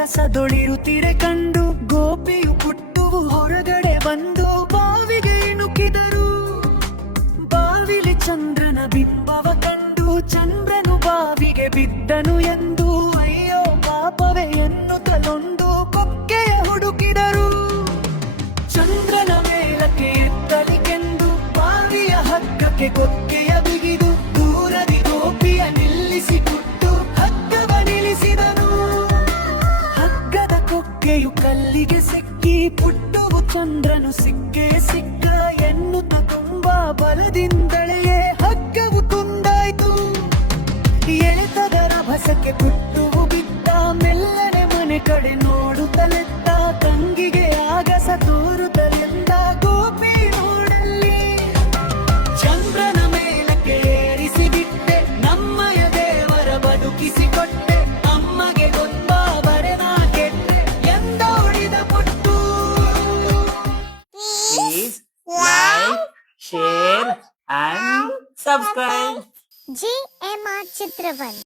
ಕೆಲಸದೊಳಿರುತ್ತಿರೆ ಕಂಡು ಗೋಪಿಯು ಪುಟ್ಟುವು ಹೊರಗಡೆ ಬಂದು ಬಾವಿಗೆ ಇಣುಕಿದರು. ಬಾವಿಲಿ ಚಂದ್ರನ ಬಿಂಬವ ಕಂಡು ಚಂದ್ರನು ಬಾವಿಗೆ ಬಿದ್ದನು ಎಂದು ಅಯ್ಯೋ ಪಾಪವೇ ಎನ್ನುತ್ತಲೊಂದು ಕೊಕ್ಕೆಯ ಹುಡುಕಿದರು. ಚಂದ್ರನ ಮೇಲಕ್ಕೆ ಎತ್ತಲಿಕೆಂದು ಬಾವಿಯ ಹಗ್ಗಕ್ಕೆ ಕೊಕ್ಕೆಯ ಬಿಗಿದು ದೂರದಿ ಗೋಪಿಯ ನಿಲ್ಲಿಸಿ ಕೊಟ್ಟು ಹಗ್ಗವ ನಿಲ್ಲಿಸಿದನು. ಹಗ್ಗದ ಕೊಕ್ಕೆಯು ಕಲ್ಲಿಗೆ ಸಿಕ್ಕಿ ಪುಟ್ಟುವು ಚಂದ್ರನು ಸಿಕ್ಕೇ ಸಿಕ್ಕ ಎನ್ನುತ್ತ ತುಂಬಾ ಬಲದಿಂದಳೆಯೇ ಹಗ್ಗವು ತುಂಡಾಯ್ತು. ಎಳೆತದ ರಭಸಕ್ಕೆ ಪುಟ್ಟುವು ಬಿದ್ದ ಮೆಲ್ಲನೆ ಮನೆ ಕಡೆ ನೋಡುತ್ತಲೆತ್ತ ತಂಗಿಗೆ ಆಗಸ ತೋರುತ್ತಲೆಂದ ಗೋಪಿ ನೋಡಲ್ಲಿ. ಚಂದ್ರನ ಮೇಲಕ್ಕೆ ಏರಿಸಿ ಬಿಟ್ಟೆ ನಮ್ಮಯ ದೇವರ ಬದುಕಿಸಿಕೊಟ್ಟೆ ಅಮ್ಮಗೆ ಗೊತ್ತಾ ಬರೆನ ಕೆಟ್ಟೆ ಎಂದ ಉಳಿದ ಪುಟ್ಟು. Please like, share and subscribe. JMR ಚಿತ್ರವನ್.